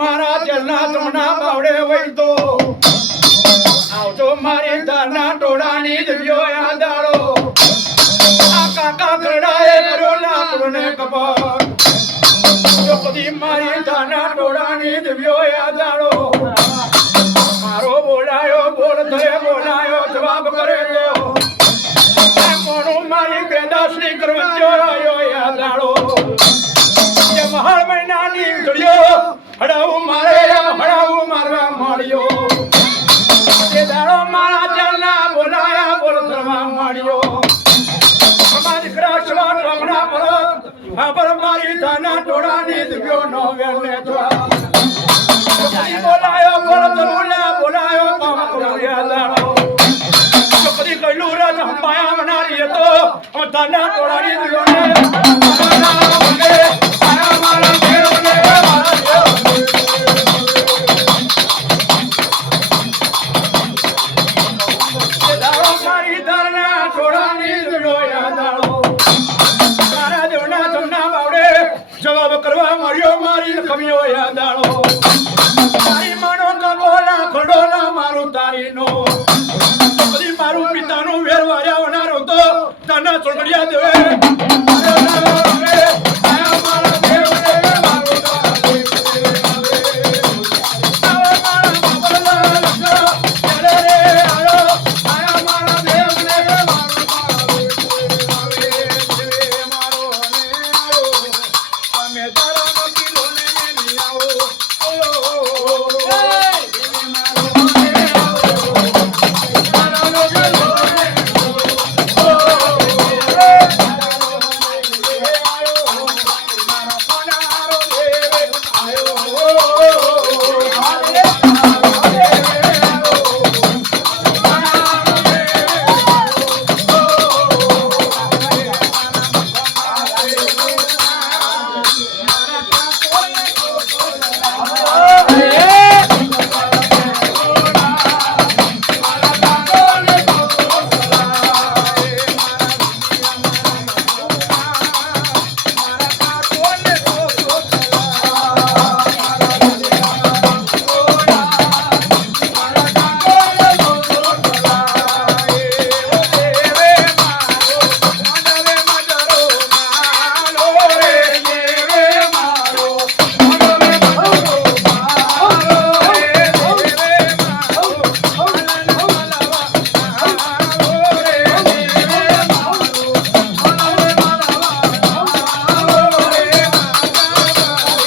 મારા ચલના તમના બાવડે વઈ તો આવજો મારી ધારના ટોળાની જગ્યો યાદાળો આ કાકા કરડાએ કર્યો લાકડોને કપાટ જો કદી મારી ધારના ટોળાની જગ્યો યાદાળો મારો બોલાયો બોલ થયે બોલાયો જવાબ કરે તો કોણું મારી બેદાસની કરવંજો આયો યાદાળો કે મહાળ મહિનાની ઘડિયો હડાવું મારવા મળ્યો એ દાડો મારા ચાલના બોલાયા બોલ કરવા મળ્યો અમાર દીકરા શવા રમણા પરત આ પર મારી ધાના ટોળાની દિવ્યો નો વેલે થવા બોલાયો બોલ બોલાયો કામ કર્યા દાડો કદી કઈલું રાજ હંપાયા મનારી હતો ધાના ટોળાની દિવ્યો ને જવાબ કરવા મળ્યો મારી કમિયો યાદાળો મારી માનો કબોલા ખડોલા મારું તારીનો બધી મારું પિતાનું વેરવાયા વનારો તો તને ચોગડિયા દેવે મેં